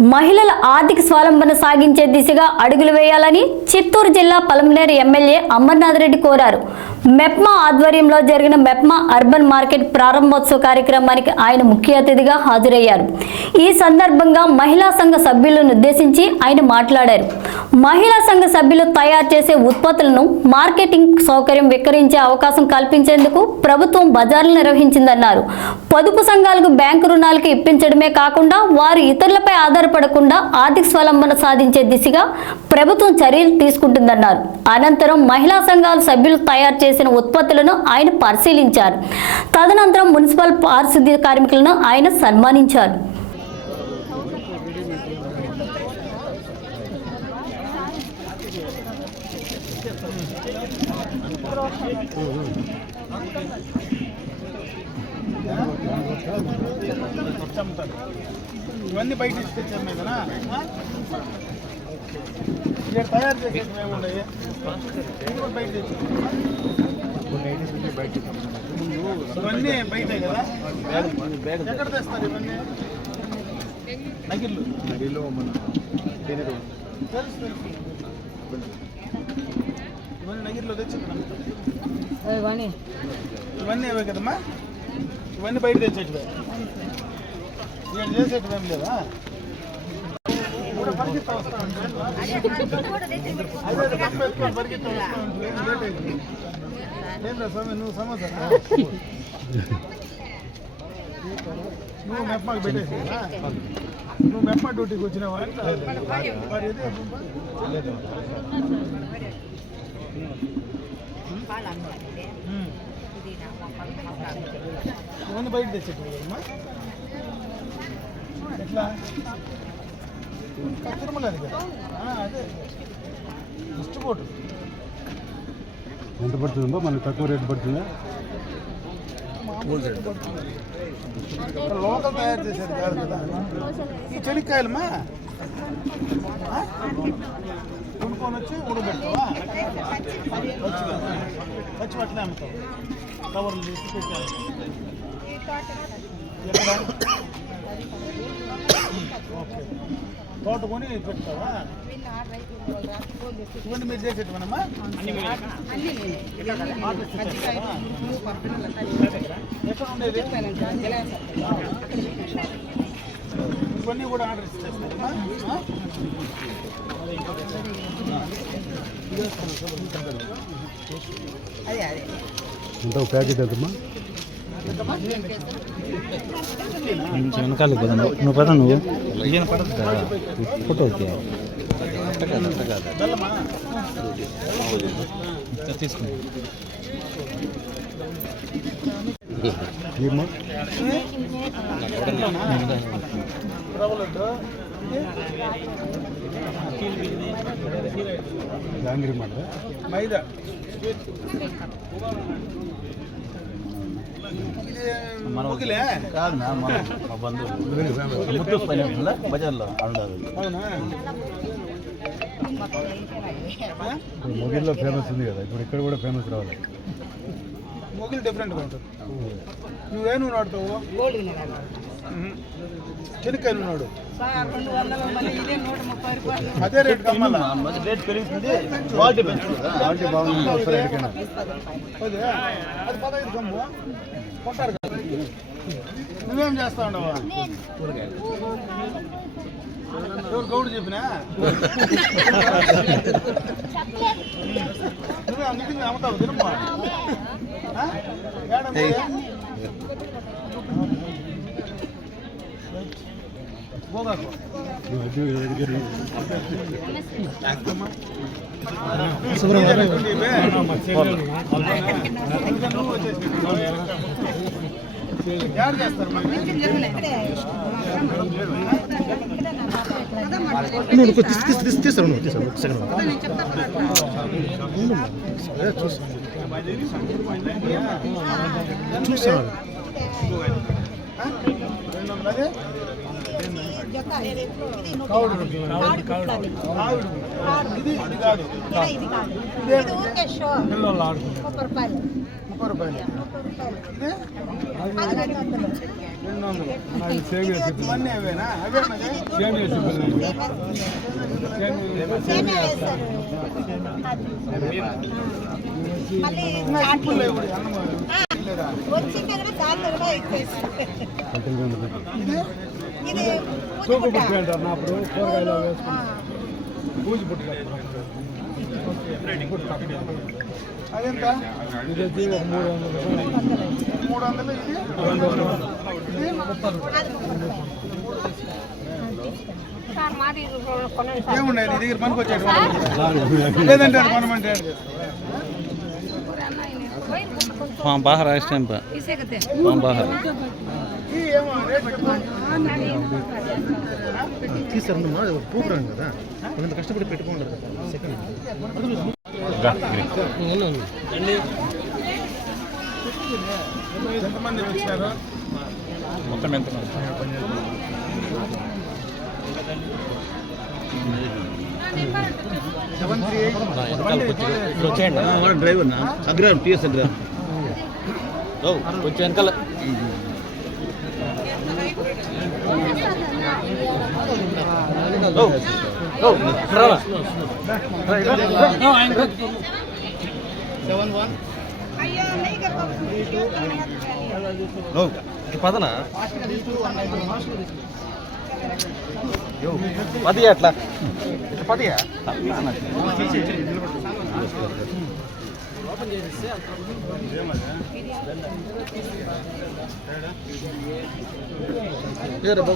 మహిళల ఆర్థిక స్వావలంబన సాగించే దిశగా అడుగులు వేయాలని చిత్తూరు జిల్లా పలమనేరు ఎమ్మెల్యే అమర్నాథ్ రెడ్డి కోరారు. మెప్మా ఆధ్వర్యంలో జరిగిన మెప్మా అర్బన్ మార్కెట్ ప్రారంభోత్సవ కార్యక్రమానికి ఆయన ముఖ్య అతిథిగా హాజరయ్యారు. ఈ సందర్భంగా మహిళా సంఘ సభ్యులను ఉద్దేశించి ఆయన మాట్లాడారు. మహిళా సంఘ సభ్యులు తయారు చేసే ఉత్పత్తులను మార్కెటింగ్ సౌకర్యం విక్రయించే అవకాశం కల్పించేందుకు ప్రభుత్వం బజార్లు నిర్వహించిందన్నారు. పొదుపు సంఘాలకు బ్యాంకు రుణాలకు ఇప్పించడమే కాకుండా వారు ఇతరులపై ఆధారపడకుండా ఆర్థిక స్వావలంబన సాధించే దిశగా ప్రభుత్వం చర్యలు తీసుకుంటుందన్నారు. అనంతరం మహిళా సంఘాల సభ్యులు తయారు చేసిన ఉత్పత్తులను ఆయన పరిశీలించారు. తదనంతరం మున్సిపల్ పారిశుద్ధ్య కార్మికులను ఆయన సన్మానించారు. ఇవన్నీ బయట తీసుకొచ్చాం మీదనా ఇక్కడ తయారు చేసేది మేము ఉన్నాయి బయట ఇవన్నీ బయటే కదా ఎక్కడ తెస్తారు ఇవన్నీ నగిళ్ళు తెలుసు ఇవన్నీ నగిరిలో తెచ్చుకున్నాం ఇవన్నీ అవే కదమ్మా ఇవన్నీ బయట తెచ్చేటివే ఇక్కడ చేసేటివి ఏం లేదా పరిగెత్తా వస్తా పరిగెత్తా వస్తా ఏం రా స్వామి నువ్వు సమాచారం నువ్వు మెప్మాకి పెట్టేసి నువ్వు మెప్మా డ్యూటీకి వచ్చినావా ఇవన్నీ బయట తెచ్చేటివి కదమ్మా ఎట్లా తిరుమల అదే డిస్ట్రిబ్యూటర్ ఎంత పడుతుందో మనకు తక్కువ రేటు పడుతుందా? లోకల్ తయారు చేసేది కాదు కదా. ఈ చెనిక్కాయలమ్మా కొనుక్కొని వచ్చి ఉడబెడతావా పచ్చి పట్లే అమ్ముతావు కవర్లు తీసి పెట్టాను. ఓకే తోట కొని పెడతావా? ఇవన్నీ మీరు చేసేటమనమ్మా ఎక్కడ ఉండేది? ఇవన్నీ కూడా ఆర్డర్ ఇచ్చేస్తారమ్మా. ఎంత ప్యాకెట్ ఎంతమ్మా? వెనకాల కదా నువ్వు పద నువ్వు ఈయన పడదు కదా ఫోటోకి తీసుకుని జాంగ్రీ మాట మైదా కాదు మా బంధువులు బజార్లో అండారు. మొగిల్లో ఫేమస్ ఉంది కదా, ఇప్పుడు ఇక్కడ కూడా ఫేమస్ రావాలి. మొగిల్ డిఫరెంట్గా ఉంటుంది. నువ్వే నూనె వాడతావు? చెనిక్కాయ నూనె వాడు అదే రేట్ కమ్మాలా? రేట్ పెరుగుతుంది, క్వాలిటీ పెంచుతుంది. క్వాలిటీ బాగుంది. అదే అది 15 కమ్ము కొంటారు కదా. నువ్వేం చేస్తా ఉండవా? ఎవరు గౌడు చెప్పినా నువ్వే అందుకు అమ్ముతావు తినమ్మా. పోగాకు యాడ్ చేస్తారు చూస్తాను. ఇది కాదు. రూపాయలు. ఇది 200. సేమియా సిబ్బలు ఇవన్నీ అవేనా? అవేనా? సేమియా సిబ్బలు తూకు పుట్టి అంటారు నా అప్పుడు కూరగాయలు వేసుకుంటారు పూజ పుట్టి అదెంత? ఇది వచ్చి ఒక 300. ఇది 200. ఏమున్నాయి నీ దగ్గర పనికి వచ్చాడు? లేదంటే అది కొనమంటే బాగా రాష్ట్రం బాగా ఏమో రేట్ పెట్టుకోండి. తీసారమ్మా ప్రోగ్రామ్ కదా కొంత కష్టపడి పెట్టుకుంటారు ఎంతమంది వచ్చారు? మొత్తం ఎంతమంది? వచ్చేయండి డ్రైవర్ అగ్రహారం టీఎస్ అగ్రహారం కొంచెం వెనకాల పదనా పది అట్లా పదియా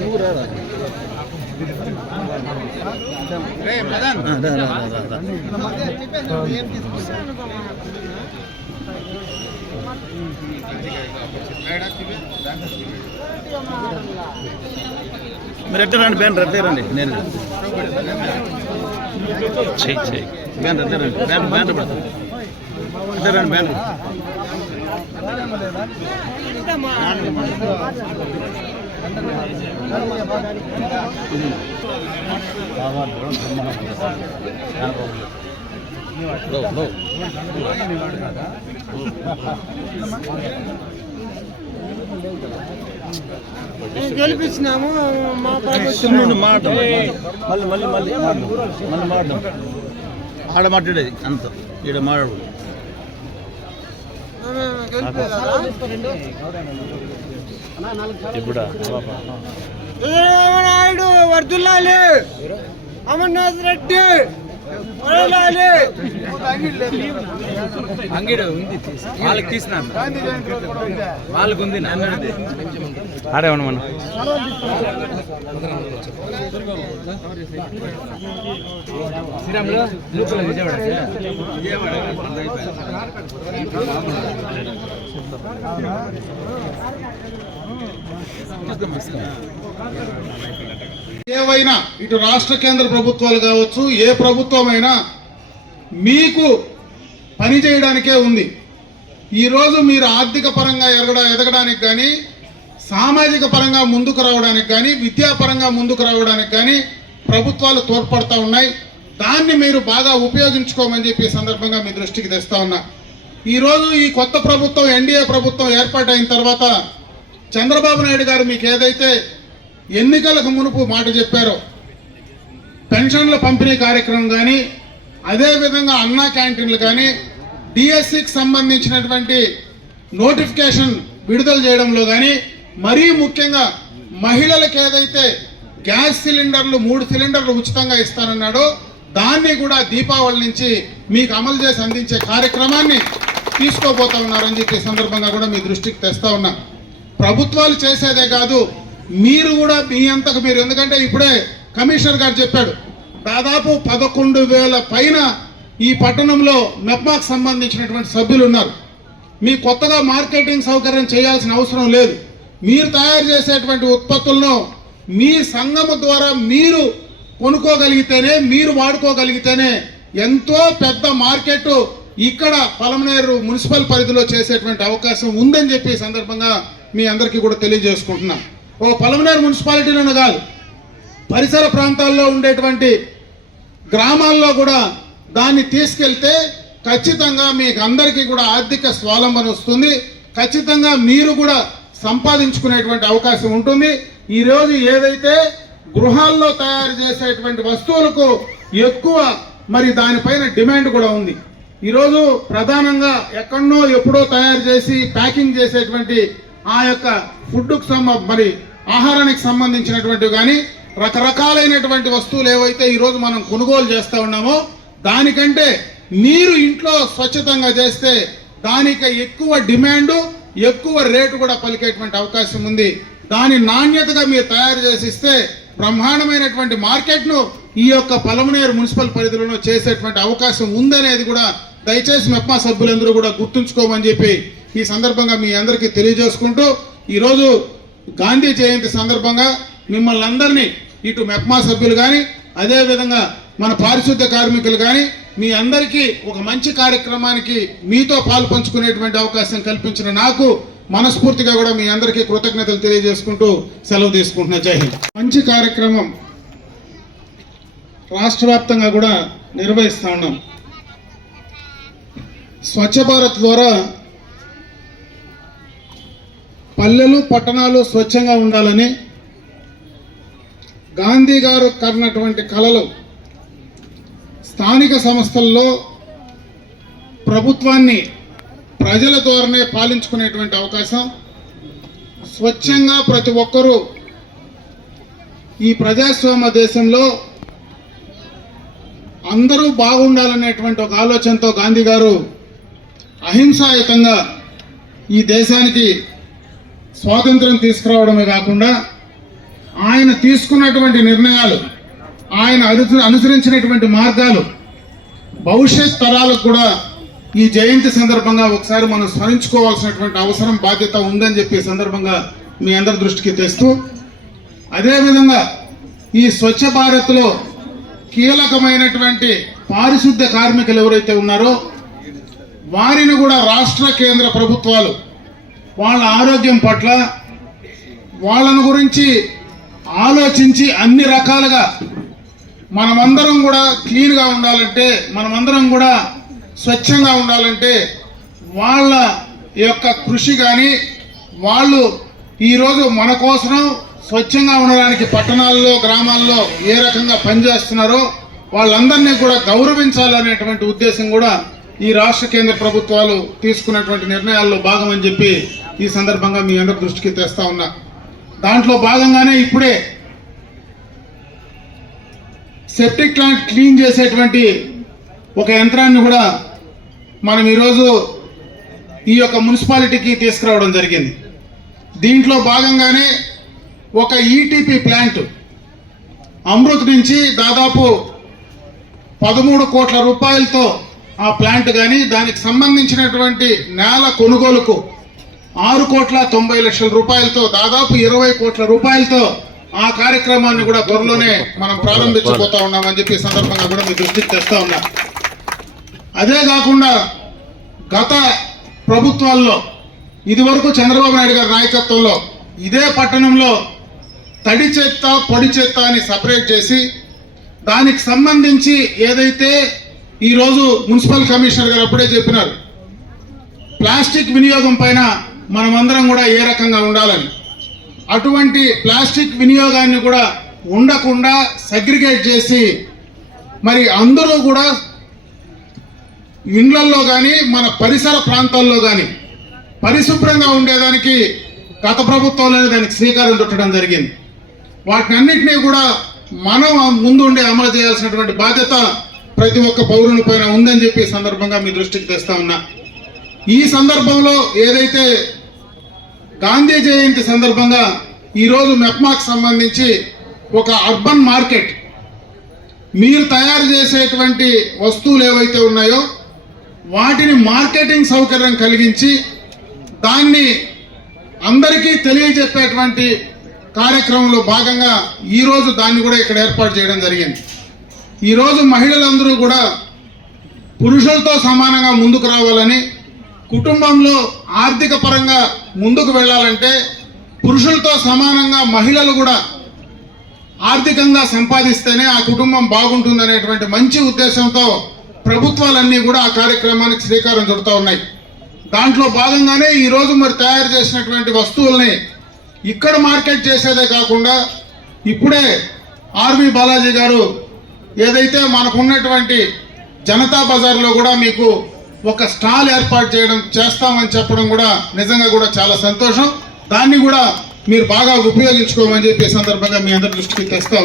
నువ్వు రాదా మీరు ఎట్లా రండి బ్యాన్ రద్దే రండి నేను బ్యాన్ రద్దే రండి బ్యాన్ బ్యాన్ రద్దే రండి బ్యాన్ గెలిపించినాము మాట మళ్ళీ మళ్ళీ మళ్ళీ మళ్ళీ మాట్లాడడం ఆడ మాట్లాడేది అంత ఈడ మాట్లాడు ఇప్పుడు నాయుడు వర్దుల్లాలి, అమర్నాథ్ రెడ్డి అంగిడు ఉంది వాళ్ళకి తీసినా వాళ్ళకు ఉంది ఆడేమన్నా మనం శ్రీరాములు ఏవైనా ఇటు రాష్ట్ర కేంద్ర ప్రభుత్వాలు కావచ్చు, ఏ ప్రభుత్వమైనా మీకు పని చేయడానికే ఉంది. ఈరోజు మీరు ఆర్థిక పరంగా ఎదగడానికి కానీ, సామాజిక పరంగా ముందుకు రావడానికి కానీ, విద్యాపరంగా ముందుకు రావడానికి కానీ ప్రభుత్వాలు తోడ్పడతా ఉన్నాయి. దాన్ని మీరు బాగా ఉపయోగించుకోమని చెప్పి ఈ సందర్భంగా మీ దృష్టికి తెస్తా ఉన్నా. ఈరోజు ఈ కొత్త ప్రభుత్వం ఎన్డీఏ ప్రభుత్వం ఏర్పాటైన తర్వాత చంద్రబాబు నాయుడు గారు మీకు ఏదైతే ఎన్నికలకు మునుపు మాట చెప్పారో, పెన్షన్ల పంపిణీ కార్యక్రమం కానీ, అదేవిధంగా అన్నా క్యాంటీన్లు కానీ, డిఎస్సికి సంబంధించినటువంటి నోటిఫికేషన్ విడుదల చేయడంలో కానీ, మరీ ముఖ్యంగా మహిళలకు ఏదైతే గ్యాస్ సిలిండర్లు 3 సిలిండర్లు ఉచితంగా ఇస్తానన్నాడో దాన్ని కూడా దీపావళి నుంచి మీకు అమలు చేసి అందించే కార్యక్రమాన్ని తీసుకోబోతా ఉన్నారని చెప్పి సందర్భంగా కూడా మీ దృష్టికి తెస్తా ఉన్నా. ప్రభుత్వాలు చేసేదే కాదు, మీరు కూడా మీ అంతకు మీరు, ఎందుకంటే ఇప్పుడే కమిషనర్ గారు చెప్పాడు, దాదాపు 11,000 పైన ఈ పట్టణంలో మెప్మాకు సంబంధించినటువంటి సభ్యులు ఉన్నారు. మీ కొత్తగా మార్కెటింగ్ సౌకర్యం చేయాల్సిన అవసరం లేదు. మీరు తయారు చేసేటువంటి ఉత్పత్తులను మీ సంఘము ద్వారా మీరు కొనుక్కోగలిగితేనే, మీరు వాడుకోగలిగితేనే ఎంతో పెద్ద మార్కెట్ ఇక్కడ పలమనేరు మున్సిపల్ పరిధిలో చేసేటువంటి అవకాశం ఉందని చెప్పి ఈ సందర్భంగా మీ అందరికీ కూడా తెలియజేసుకుంటున్నా. ఓ పలమనేరు మున్సిపాలిటీలోనే కాదు, పరిసర ప్రాంతాల్లో ఉండేటువంటి గ్రామాల్లో కూడా దాన్ని తీసుకెళ్తే ఖచ్చితంగా మీకు అందరికీ కూడా ఆర్థిక స్వావలంబన వస్తుంది. ఖచ్చితంగా మీరు కూడా సంపాదించుకునేటువంటి అవకాశం ఉంటుంది. ఈరోజు ఏదైతే గృహాల్లో తయారు చేసేటువంటి వస్తువులకు ఎక్కువ మరి దానిపైన డిమాండ్ కూడా ఉంది. ఈరోజు ప్రధానంగా ఎక్కడనో ఎప్పుడో తయారు చేసి ప్యాకింగ్ చేసేటువంటి ఆ యొక్క ఫుడ్కు మరి ఆహారానికి సంబంధించినటువంటివి కానీ రకరకాలైనటువంటి వస్తువులు ఏవైతే ఈరోజు మనం కొనుగోలు చేస్తూ ఉన్నామో దానికంటే మీరు ఇంట్లో స్వచ్ఛతంగా చేస్తే దానికి ఎక్కువ డిమాండు, ఎక్కువ రేటు కూడా పలికేటువంటి అవకాశం ఉంది. దాని నాణ్యతగా మీరు తయారు చేసి ఇస్తే బ్రహ్మాండమైనటువంటి మార్కెట్ను ఈ యొక్క పలమనేరు మున్సిపల్ పరిధిలో చేసేటువంటి అవకాశం ఉందనేది కూడా దయచేసి మెప్మా సభ్యులందరూ కూడా గుర్తుంచుకోమని చెప్పి ఈ సందర్భంగా మీ అందరికీ తెలియజేసుకుంటూ, ఈరోజు గాంధీ జయంతి సందర్భంగా మిమ్మల్ని అందరినీ ఇటు మెప్మా సభ్యులు కానీ అదేవిధంగా మన పారిశుద్ధ్య కార్మికులు కానీ మీ అందరికీ ఒక మంచి కార్యక్రమానికి మీతో పాలు పంచుకునేటువంటి అవకాశం కల్పించిన నాకు మనస్ఫూర్తిగా కూడా మీ అందరికీ కృతజ్ఞతలు తెలియజేసుకుంటూ సెలవు తీసుకుంటున్నా. జై హింద్. మంచి కార్యక్రమం రాష్ట్ర వ్యాప్తంగా కూడా నిర్వహిస్తా ఉన్నాం. స్వచ్ఛ భారత్ ద్వారా పల్లెలు పట్టణాలు స్వచ్ఛంగా ఉండాలని గాంధీ గారు కన్నటువంటి కలలు స్థానిక సంస్థల్లో ప్రభుత్వాన్ని ప్రజల ద్వారానే పాలించుకునేటువంటి అవకాశం, స్వచ్ఛంగా ప్రతి ఒక్కరూ ఈ ప్రజాస్వామ్య దేశంలో అందరూ బాగుండాలనేటువంటి ఒక ఆలోచనతో గాంధీ గారు అహింసాయుతంగా ఈ దేశానికి స్వాతంత్రం తీసుకురావడమే కాకుండా ఆయన తీసుకున్నటువంటి నిర్ణయాలు, ఆయన అనుసరించినటువంటి మార్గాలు భవిష్యత్ తరాలకు కూడా ఈ జయంతి సందర్భంగా ఒకసారి మనం స్మరించుకోవాల్సినటువంటి అవసరం, బాధ్యత ఉందని చెప్పి సందర్భంగా మీ అందరి దృష్టికి తెస్తూ, అదేవిధంగా ఈ స్వచ్ఛ భారత్లో కీలకమైనటువంటి పారిశుద్ధ్య కార్మికులు ఎవరైతే ఉన్నారో వారిని కూడా రాష్ట్ర కేంద్ర ప్రభుత్వాలు వాళ్ళ ఆరోగ్యం పట్ల వాళ్ళను గురించి ఆలోచించి అన్ని రకాలుగా మనమందరం కూడా క్లీన్గా ఉండాలంటే, మనమందరం కూడా స్వచ్ఛంగా ఉండాలంటే వాళ్ళ యొక్క కృషి కానీ వాళ్ళు ఈరోజు మన కోసం స్వచ్ఛంగా ఉండడానికి పట్టణాల్లో గ్రామాల్లో ఏ రకంగా పనిచేస్తున్నారో వాళ్ళందరినీ కూడా గౌరవించాలనేటువంటి ఉద్దేశం కూడా ఈ రాష్ట్ర కేంద్ర ప్రభుత్వాలు తీసుకున్నటువంటి నిర్ణయాల్లో భాగం అని చెప్పి ఈ సందర్భంగా మీ అందరి దృష్టికి తెస్తా ఉన్నా. దాంట్లో భాగంగానే ఇప్పుడే సెప్టిక్ ట్యాంక్ క్లీన్ చేసేటువంటి ఒక యంత్రాన్ని కూడా మనం ఈరోజు ఈ యొక్క మున్సిపాలిటీకి తీసుకురావడం జరిగింది. దీంట్లో భాగంగానే ఒక ఈటీపీ ప్లాంట్ అమృత్ నుంచి దాదాపు 13 కోట్ల రూపాయలతో ఆ ప్లాంట్ కానీ దానికి సంబంధించినటువంటి నేల కొనుగోలుకు 6,90,00,000 రూపాయలతో దాదాపు 20 కోట్ల రూపాయలతో ఆ కార్యక్రమాన్ని కూడా త్వరలోనే మనం ప్రారంభించబోతా ఉన్నామని చెప్పి సందర్భంగా కూడా మీ దృష్టికి తెస్తా ఉన్నా. అదే కాకుండా గత ప్రభుత్వాల్లో ఇదివరకు చంద్రబాబు నాయుడు గారి నాయకత్వంలో ఇదే పట్టణంలో తడి చెత్త పొడి చెత్త అని సపరేట్ చేసి దానికి సంబంధించి ఏదైతే ఈరోజు మున్సిపల్ కమిషనర్ గారు అప్పుడే చెప్పినారు, ప్లాస్టిక్ వినియోగం పైన మనమందరం కూడా ఏ రకంగా ఉండాలని, అటువంటి ప్లాస్టిక్ వినియోగాన్ని కూడా ఉండకుండా సెగ్రిగేట్ చేసి మరి అందరూ కూడా ఇండ్లల్లో కానీ మన పరిసర ప్రాంతాల్లో కానీ పరిశుభ్రంగా ఉండేదానికి గత ప్రభుత్వంలోనే దానికి శ్రీకారం చుట్టడం జరిగింది. వాటిని అన్నింటినీ కూడా మనం ముందు ఉండి అమలు చేయాల్సినటువంటి బాధ్యత ప్రతి ఒక్క పౌరుని పైన ఉందని చెప్పి సందర్భంగా మీ దృష్టికి తెస్తా ఉన్నా. ఈ సందర్భంలో ఏదైతే గాంధీ జయంతి సందర్భంగా ఈరోజు మెప్మాకు సంబంధించి ఒక అర్బన్ మార్కెట్, మీరు తయారు చేసేటువంటి వస్తువులు ఏవైతే ఉన్నాయో వాటిని మార్కెటింగ్ సౌకర్యం కలిగించి దాన్ని అందరికీ తెలియజెప్పేటువంటి కార్యక్రమంలో భాగంగా ఈరోజు దాన్ని కూడా ఇక్కడ ఏర్పాటు చేయడం జరిగింది. ఈరోజు మహిళలందరూ కూడా పురుషులతో సమానంగా ముందుకు రావాలని, కుటుంబంలో ఆర్థిక పరంగా ముందుకు వెళ్ళాలంటే పురుషులతో సమానంగా మహిళలు కూడా ఆర్థికంగా సంపాదిస్తేనే ఆ కుటుంబం బాగుంటుందనేటువంటి మంచి ఉద్దేశంతో ప్రభుత్వాలన్నీ కూడా ఆ కార్యక్రమానికి శ్రీకారం చుడుతూ ఉన్నాయి. దాంట్లో భాగంగానే ఈరోజు మరి తయారు చేసినటువంటి వస్తువుల్ని ఇక్కడ మార్కెట్ చేసేదే కాకుండా ఇప్పుడే ఆర్వి బాలాజీ గారు ఏదైతే మనకున్నటువంటి జనతా బజార్లో కూడా మీకు ఒక స్టాల్ ఏర్పాటు చేస్తామని చెప్పడం కూడా నిజంగా కూడా చాలా సంతోషం. దాన్ని కూడా మీరు బాగా ఉపయోగించుకోమని చెప్పి సందర్భంగా మీ అందరి దృష్టికి తెస్తాం.